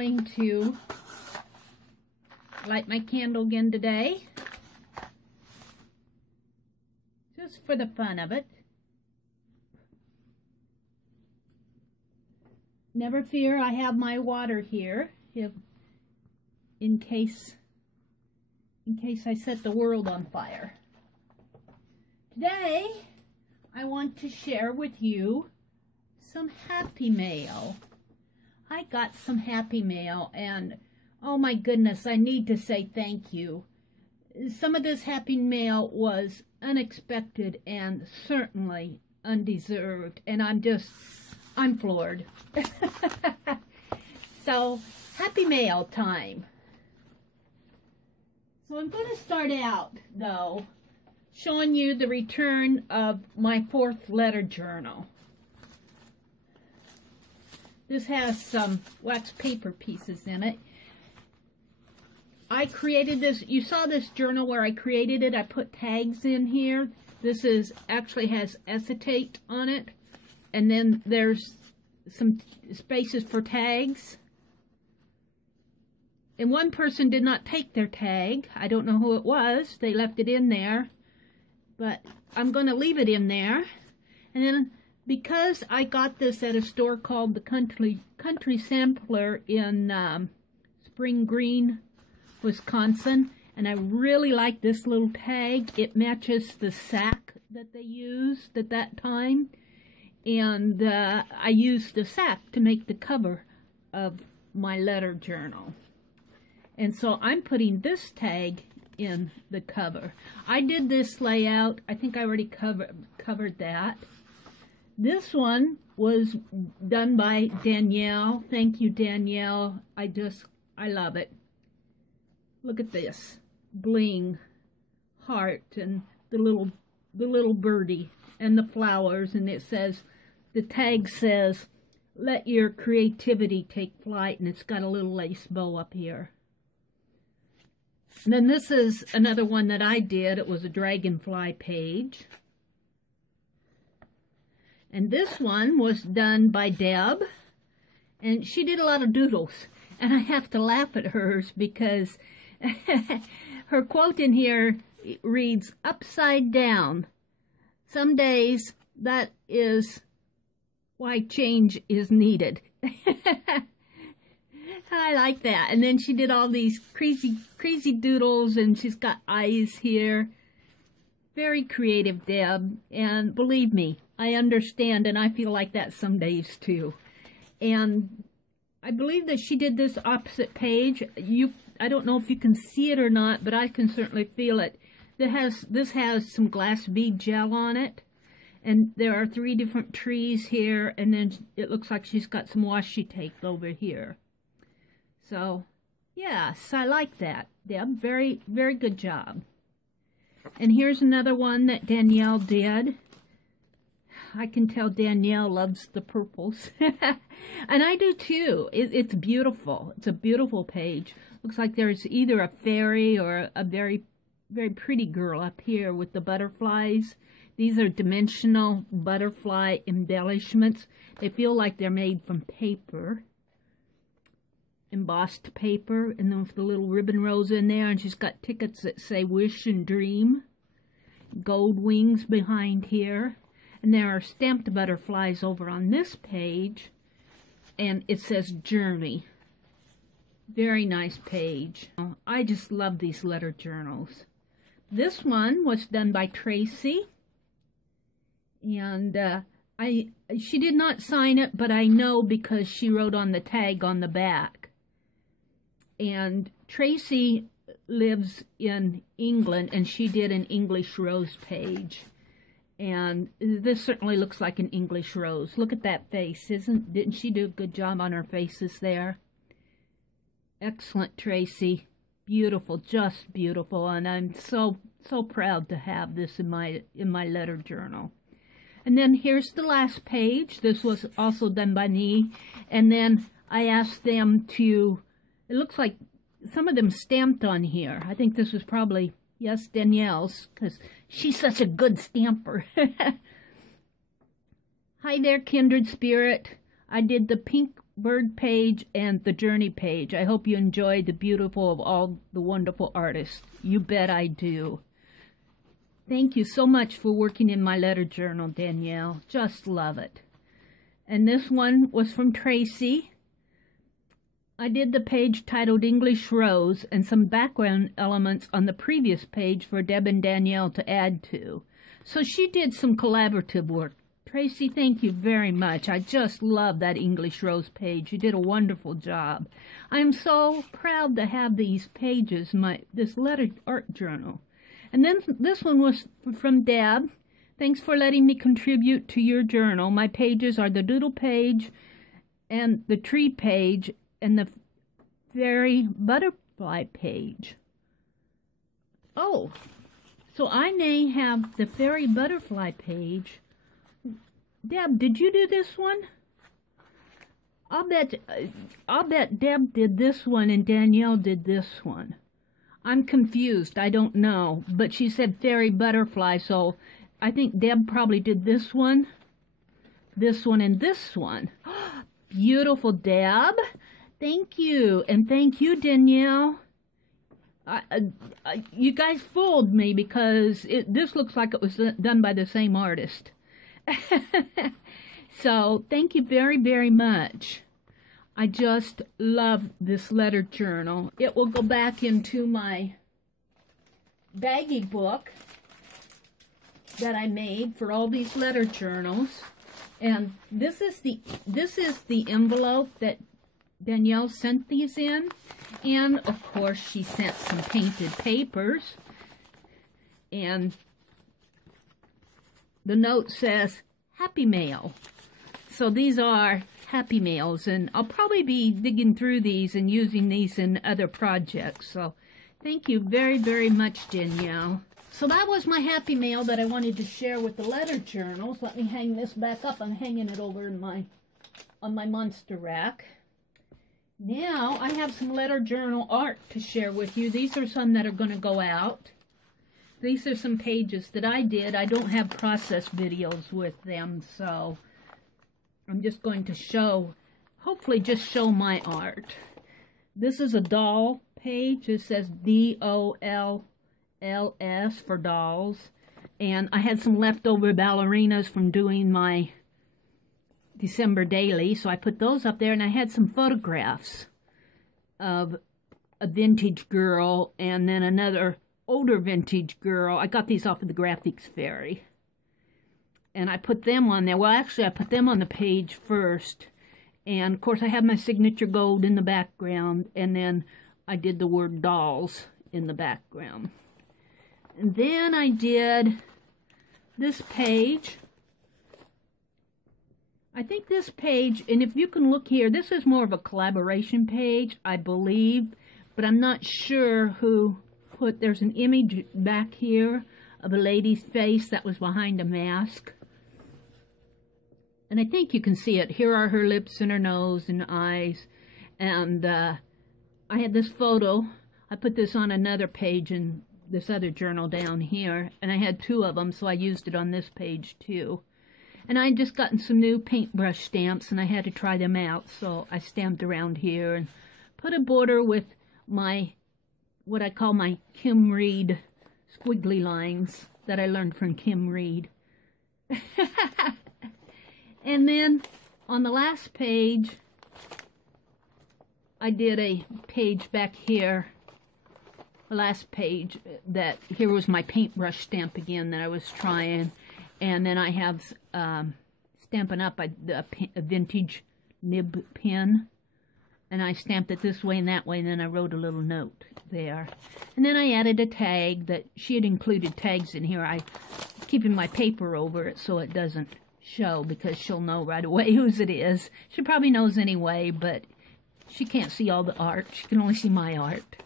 going to light my candle again today, just for the fun of it. Never fear, I have my water here in case I set the world on fire. Today, I want to share with you some happy mail. I got some happy mail, and oh my goodness, I need to say thank you. Some of this happy mail was unexpected and certainly undeserved, and I'm floored. So, happy mail time. So I'm going to start out, though, showing you the return of my 4th letter journal. This has some wax paper pieces in it. I created this, you saw this journal where I created it, I put tags in here. This actually has acetate on it, and then there's some spaces for tags. And one person did not take their tag. I don't know who it was. They left it in there. But I'm going to leave it in there. And then because I got this at a store called the Country Sampler in Spring Green, Wisconsin, and I really like this little tag. It matches the sack that they used at that time. And I used the sack to make the cover of my letter journal. And so I'm putting this tag in the cover. I did this layout. I think I already covered that. This one was done by Danielle. Thank you, Danielle. I love it. Look at this. Bling, heart, and the little birdie and the flowers, and it says, the tag says, let your creativity take flight, and it's got a little lace bow up here. And then this is another one that I did. It was a dragonfly page. And this one was done by Deb, and she did a lot of doodles. And I have to laugh at hers because her quote in here reads, upside down. Some days that is why change is needed. I like that. And then she did all these crazy doodles, and she's got eyes here. Very creative, Deb. And believe me, I understand, and I feel like that some days too. And I believe that she did this opposite page. I don't know if you can see it or not, but I can certainly feel it. This has some glass bead gel on it. And there are 3 different trees here, and then it looks like she's got some washi tape over here. So, yes, I like that, Deb. Very, very good job. And here's another one that Danielle did. I can tell Danielle loves the purples. And I do too. It's beautiful. It's a beautiful page. Looks like there's either a fairy or a very, very pretty girl up here with the butterflies. These are dimensional butterfly embellishments. They feel like they're made from paper. Embossed paper, and then with the little ribbon rose in there, and she's got tickets that say wish and dream. Gold wings behind here. And there are stamped butterflies over on this page, and it says journey. Very nice page. I just love these letter journals. This one was done by Tracy, and she did not sign it, but I know because she wrote on the tag on the back. And Tracy lives in England, and she did an English rose page. And this certainly looks like an English rose. Look at that face. Didn't she do a good job on her faces there? Excellent, Tracy. Beautiful, just beautiful. And I'm so proud to have this in my letter journal. And then here's the last page. This was also done by me. And then I asked them to, it looks like some of them stamped on here. I think this was probably, yes, Danielle's, because she's such a good stamper. Hi there, kindred spirit. I did the pink bird page and the journey page. I hope you enjoyed the beautiful of all the wonderful artists. You bet I do. Thank you so much for working in my letter journal, Danielle. Just love it. And this one was from Tracy. I did the page titled English Rose and some background elements on the previous page for Deb and Danielle to add to. So she did some collaborative work. Tracy, thank you very much. I just love that English Rose page. You did a wonderful job. I'm so proud to have these pages, this letter art journal. And then this one was from Deb. Thanks for letting me contribute to your journal. My pages are the doodle page and the tree page and the fairy butterfly page. Oh, so I may have the fairy butterfly page. Deb, did you do this one? I'll bet Deb did this one and Danielle did this one. I'm confused. I don't know. But she said fairy butterfly, so I think Deb probably did this one, and this one. Beautiful, Deb. Thank you. And thank you, Danielle. You guys fooled me because this looks like it was done by the same artist. So thank you very, very much. I just love this letter journal. It will go back into my baggie book that I made for all these letter journals. And this is the envelope that Danielle sent these in. And of course she sent some painted papers. And the note says, Happy Mail. So these are Happy Mails, and I'll probably be digging through these and using these in other projects. So thank you very, very much, Danielle. So that was my Happy Mail that I wanted to share with the letter journals. Let me hang this back up. I'm hanging it over in on my monster rack. Now I have some letter journal art to share with you. These are some that are going to go out. These are some pages that I did. I don't have process videos with them, so I'm just going to show, hopefully just show my art. This is a doll page. It says DOLLS for dolls. And I had some leftover ballerinas from doing my December daily, so I put those up there, and I had some photographs of a vintage girl and then another older vintage girl. I got these off of the Graphics Fairy. And I put them on there. Well, actually, I put them on the page first. And, of course, I have my signature gold in the background. And then I did the word dolls in the background. And then I did this page. I think this page, and if you can look here, this is more of a collaboration page, I believe. But I'm not sure who put, there's an image back here of a lady's face that was behind a mask. And I think you can see it. Here are her lips and her nose and eyes. And I had this photo. I put this on another page in this other journal down here. And I had two of them, so I used it on this page too. And I had just gotten some new paintbrush stamps, and I had to try them out. So I stamped around here and put a border with my, what I call my Kim Reed squiggly lines that I learned from Kim Reed. And then on the last page, I did a page back here, the last page, that here was my paintbrush stamp again that I was trying. And then I have Stampin' Up! A vintage nib pen. And I stamped it this way and that way, and then I wrote a little note there. And then I added a tag that she had included tags in here. I'm keeping my paper over it so it doesn't show, because she'll know right away whose it is. She probably knows anyway, but she can't see all the art. She can only see my art.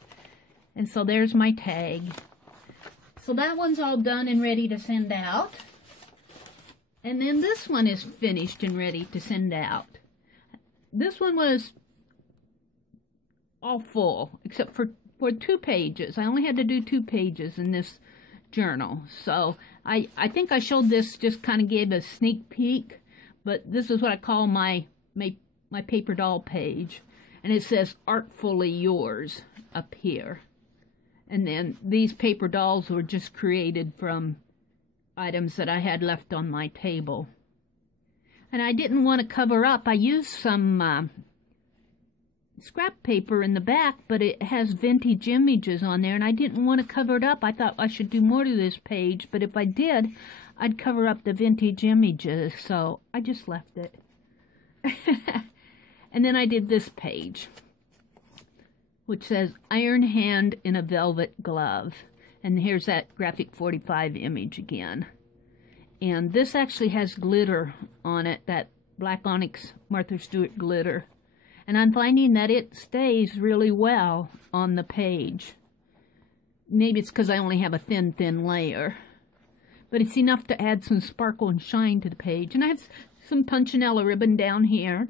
And so there's my tag. So that one's all done and ready to send out. And then this one is finished and ready to send out. This one was all full, except for 2 pages. I only had to do 2 pages in this journal. So I think I showed this, just kind of gave a sneak peek, but this is what I call my my paper doll page. And it says Artfully Yours up here. And then these paper dolls were just created from items that I had left on my table. And I didn't want to cover up. I used some scrap paper in the back, but it has vintage images on there, and I didn't want to cover it up. I thought I should do more to this page, but if I did, I'd cover up the vintage images, so I just left it. And then I did this page, which says Iron Hand in a Velvet Glove. And here's that Graphic 45 image again. And this actually has glitter on it, that Black Onyx Martha Stewart glitter. And I'm finding that it stays really well on the page. Maybe it's because I only have a thin layer. But it's enough to add some sparkle and shine to the page. And I have some Punchinella ribbon down here.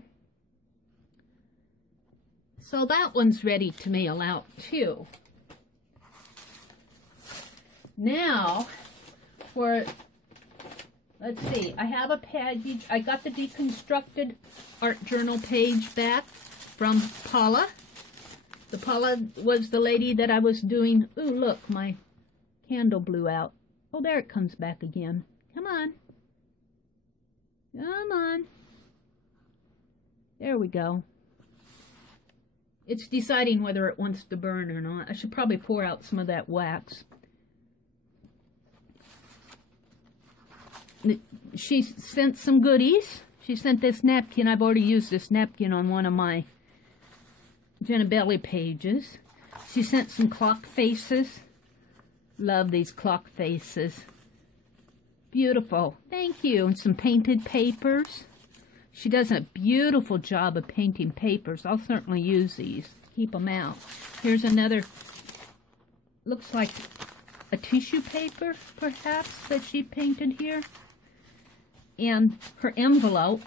So that one's ready to mail out too. Now, for, let's see, I have a page. I got the deconstructed art journal page back from Paula. The Paula was the lady that I was doing. Ooh, look, my candle blew out. Oh, there it comes back again. Come on. Come on. There we go. It's deciding whether it wants to burn or not. I should probably pour out some of that wax. She sent some goodies. She sent this napkin. I've already used this napkin on one of my Meridel pages. She sent some clock faces. Love these clock faces. Beautiful. Thank you. And some painted papers. She does a beautiful job of painting papers. I'll certainly use these. Keep them out. Here's another, looks like a tissue paper, perhaps, that she painted here. And her envelope.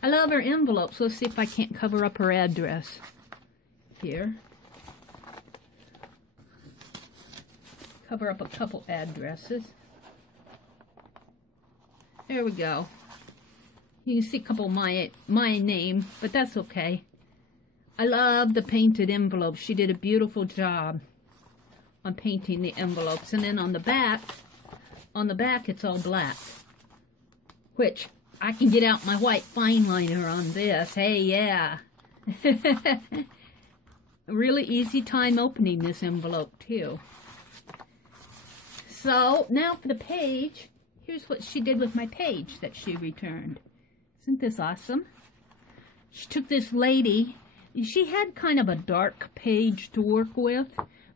I love her envelopes. Let's see if I can't cover up her address. Here. Cover up a couple addresses. There we go. You can see a couple of my name, but that's okay. I love the painted envelopes. She did a beautiful job on painting the envelopes. And then on the back it's all black, which I can get out my white fine liner on this. Hey, yeah. A really easy time opening this envelope, too. So, now for the page. Here's what she did with my page that she returned. Isn't this awesome? She took this lady. She had kind of a dark page to work with,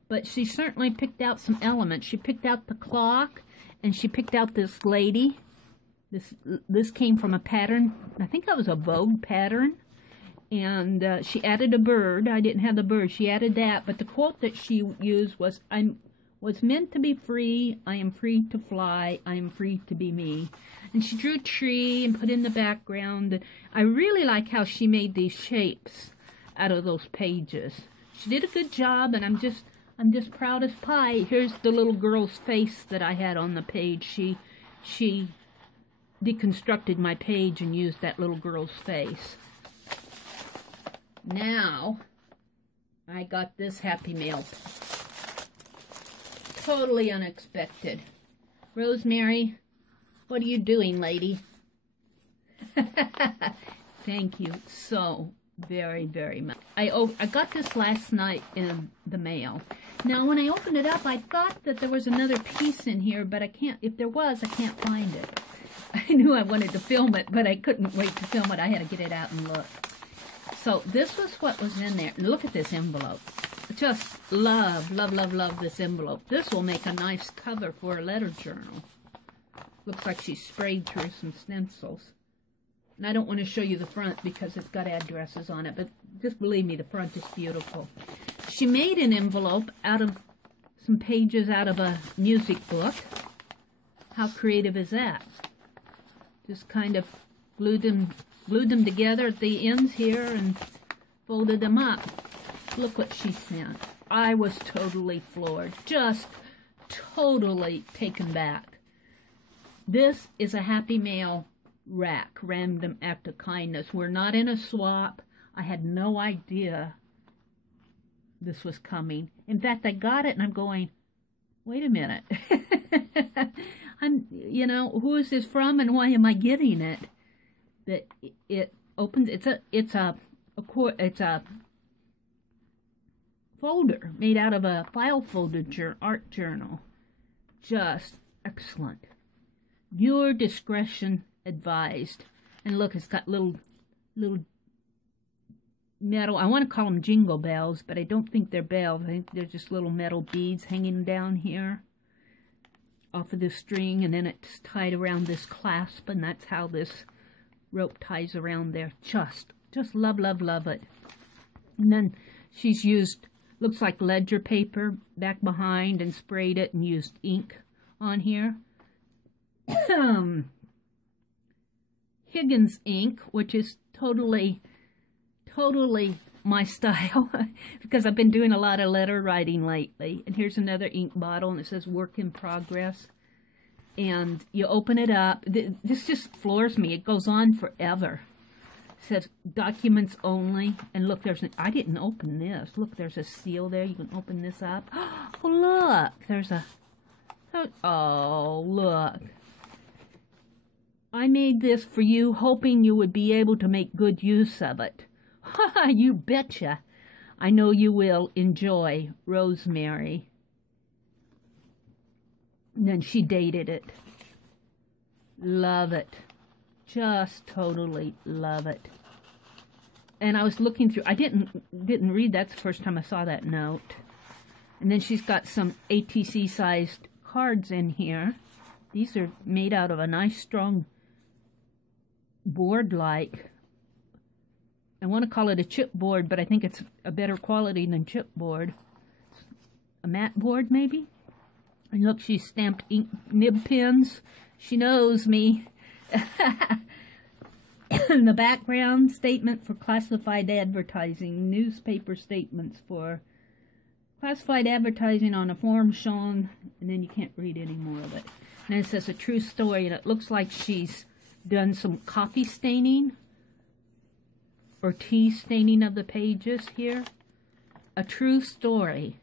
but she certainly picked out some elements. She picked out the clock, and she picked out this lady. This came from a pattern. I think that was a Vogue pattern. And she added a bird. I didn't have the bird. She added that, but the quote that she used was, "I was meant to be free. I am free to fly. I am free to be me." And she drew a tree and put in the background. I really like how she made these shapes out of those pages. She did a good job, and I'm just proud as pie. Here's the little girl's face that I had on the page. She deconstructed my page and used that little girl's face. Now, I got this Happy Mail. Totally unexpected. Rosemary, what are you doing, lady? Thank you so very, very much. I got this last night in the mail. Now, when I opened it up, I thought that there was another piece in here, but I can't, if there was, I can't find it. I knew I wanted to film it, but I couldn't wait to film it. I had to get it out and look. So, this was what was in there. Look at this envelope. Just love, love, love, love this envelope. This will make a nice cover for a letter journal. Looks like she sprayed through some stencils. And I don't want to show you the front because it's got addresses on it, but just believe me, the front is beautiful. She made an envelope out of some pages out of a music book. How creative is that? Just kind of glued them together at the ends here and folded them up. Look what she sent. I was totally floored. Just totally taken back. This is a Happy Mail rack, random act of kindness. We're not in a swap. I had no idea this was coming. In fact, I got it and I'm going, wait a minute. You know, who is this from and why am I getting it? But it opens, it's a folder made out of a file folder art journal. Just excellent. Your discretion advised. And look, it's got little metal, I want to call them jingle bells, but I don't think they're bells. I think they're just little metal beads hanging down here off of this string, and then it's tied around this clasp, and that's how this rope ties around there. Just love, love, love it. And then she's used, looks like ledger paper back behind, and sprayed it and used ink on here. Higgins ink, which is totally my style because I've been doing a lot of letter writing lately. And here's another ink bottle, and it says work in progress. And you open it up. This just floors me. It goes on forever. It says documents only. And look, I didn't open this. Look, there's a seal there. You can open this up. Oh, look. There's a, oh, look. I made this for you, hoping you would be able to make good use of it. Ha! You betcha. I know you will enjoy, Rosemary. And then she dated it. Love it. Just totally love it. And I was looking through, I didn't read, that's the first time I saw that note. And then she's got some ATC sized cards in here. These are made out of a nice strong board-like. I want to call it a chipboard, but I think it's a better quality than chipboard. A matte board, maybe? And look, she's stamped ink nib pins. She knows me. In the background, statement for classified advertising. Newspaper statements for classified advertising on a form shown. And then you can't read any more of it. And then it says a true story, and it looks like she's done some coffee staining or tea staining of the pages here. A true story.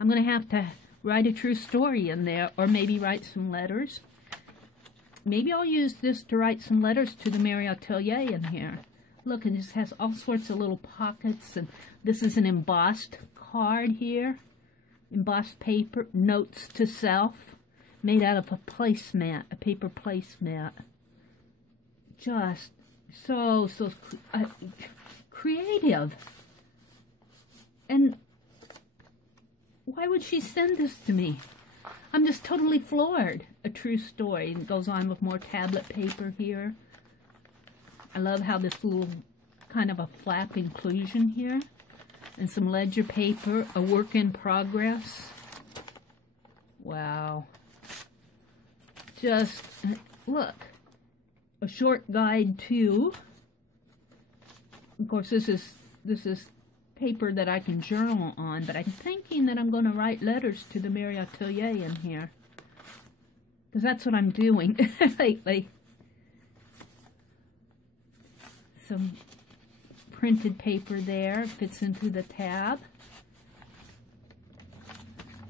I'm going to have to write a true story in there, or maybe write some letters. Maybe I'll use this to write some letters to the Meri-Atelier in here. Look, and this has all sorts of little pockets, and this is an embossed card here. Embossed paper, notes to self, made out of a placemat, a paper placemat. Just so creative. And why would she send this to me? I'm just totally floored. A true story. And it goes on with more tablet paper here. I love how this little kind of a flap inclusion here. And some ledger paper. A work in progress. Wow. Just, look. A short guide to, of course, this is paper that I can journal on, but I'm thinking that I'm going to write letters to the Meri-Atelier in here, because that's what I'm doing lately. Some printed paper there, fits into the tab.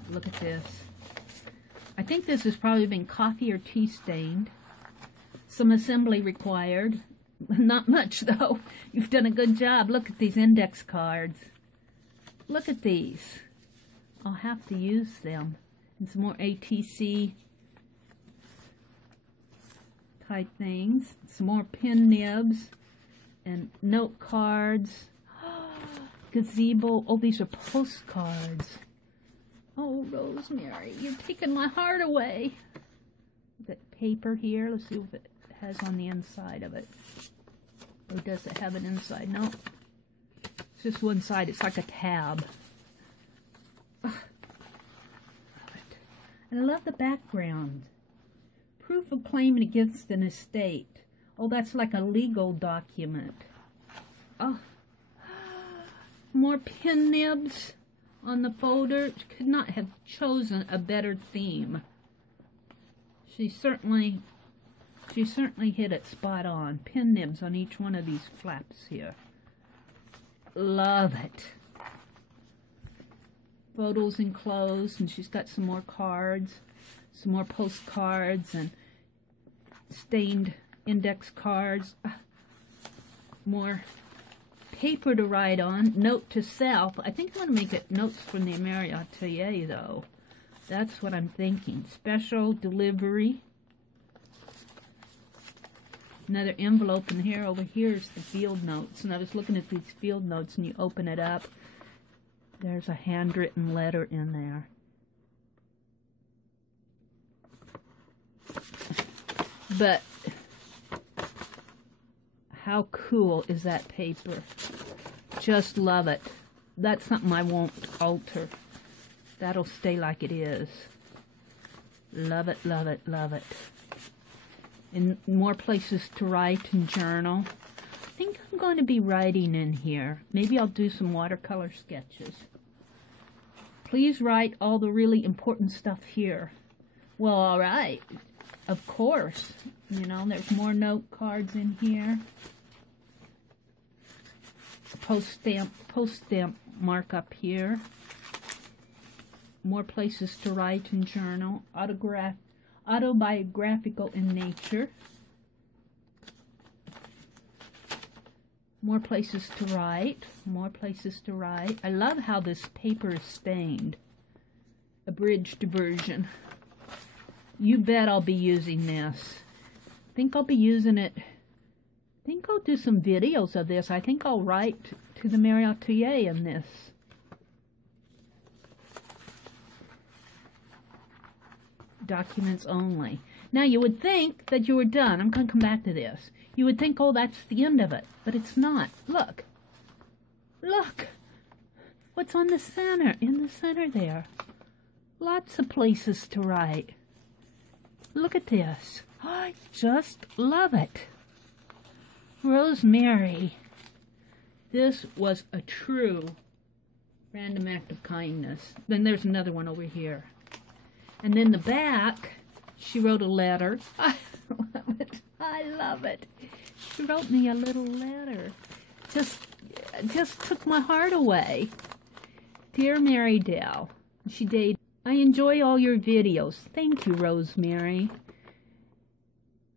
Look at this. I think this has probably been coffee or tea stained. Some assembly required. Not much, though. You've done a good job. Look at these index cards. Look at these. I'll have to use them. And some more ATC type things. Some more pin nibs. And note cards. Gazebo. Oh, these are postcards. Oh, Rosemary, you're taking my heart away. Look at paper here. Let's see what it has on the inside of it. Or does it have an inside? No. It's just one side. It's like a tab. Ugh. Love it. And I love the background. Proof of claim against an estate. Oh, that's like a legal document. Oh. More pin nibs on the folder. Could not have chosen a better theme. She certainly She certainly hit it spot on. Pin nibs on each one of these flaps here. Love it. Photos enclosed, and she's got some more cards, some more postcards, and stained index cards. More paper to write on. Note to self. I think I want to make it notes from the Meri.Atelier, though. That's what I'm thinking. Special delivery. Another envelope, and here over here is the field notes. And I was looking at these field notes, and you open it up. There's a handwritten letter in there. But how cool is that paper? Just love it. That's something I won't alter. That'll stay like it is. Love it, love it, love it. And more places to write and journal. I think I'm going to be writing in here. Maybe I'll do some watercolor sketches. Please write all the really important stuff here. Well, all right. Of course. You know, there's more note cards in here. Post stamp markup here. More places to write and journal. Autobiographical in nature. More places to write. More places to write. I love how this paper is stained. Abridged version. You bet I'll be using this. I think I'll be using it. I think I'll do some videos of this. I think I'll write to the Meri.Atelier in this. Documents only. Now you would think that you were done. I'm going to come back to this. You would think, oh, that's the end of it. But it's not. Look. Look. What's on the center? In the center there. Lots of places to write. Look at this. I just love it. Rosemary. This was a true random act of kindness. Then there's another one over here. And then the back, she wrote a letter. I love it. I love it. She wrote me a little letter. Just took my heart away. Dear Meridel, she dated. I enjoy all your videos. Thank you, Rosemary.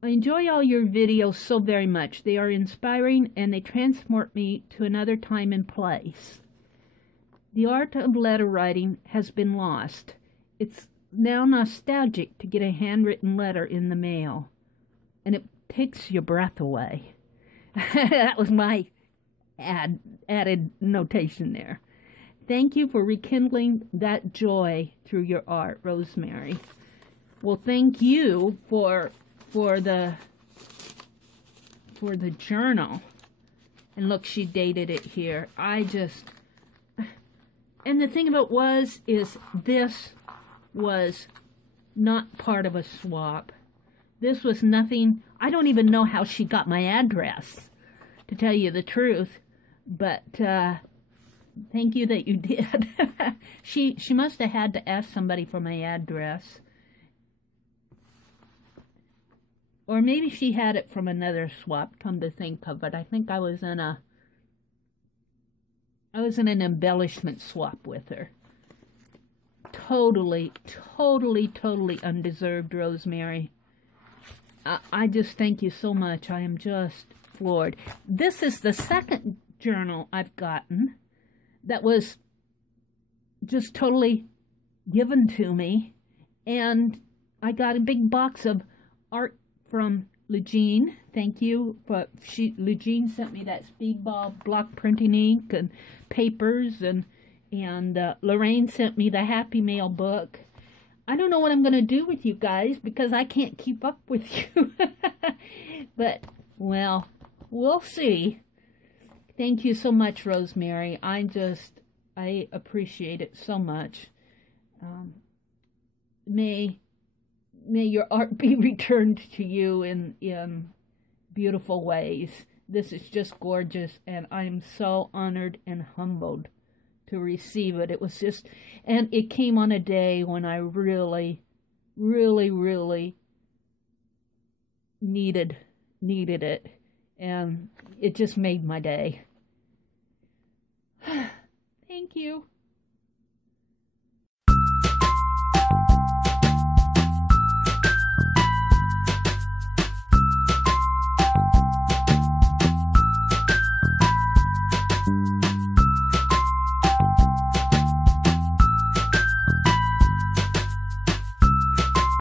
I enjoy all your videos so very much. They are inspiring and they transport me to another time and place. The art of letter writing has been lost. It's now nostalgic to get a handwritten letter in the mail, and it takes your breath away. That was my added notation there. Thank you for rekindling that joy through your art, Rosemary. Well, thank you for the journal. And look, she dated it here. And the thing about is this was not part of a swap. This was nothing. I don't even know how she got my address, to tell you the truth. But thank you that you did. She must have had to ask somebody for my address. Or maybe she had it from another swap, come to think of it. I think I was in an embellishment swap with her. Totally undeserved, Rosemary. I just thank you so much. I am just floored. This is the second journal I've gotten that was just totally given to me. And I got a big box of art from Legene. Thank you. Legene sent me that speedball block printing ink and papers, and Lorraine sent me the Happy Mail book. I don't know what I'm going to do with you guys because I can't keep up with you. But, well, we'll see. Thank you so much, Rosemary. I appreciate it so much. May your art be returned to you in beautiful ways. This is just gorgeous, and I'm so honored and humbled to receive it. It was just, and it came on a day when I really needed it, and it just made my day. Thank you.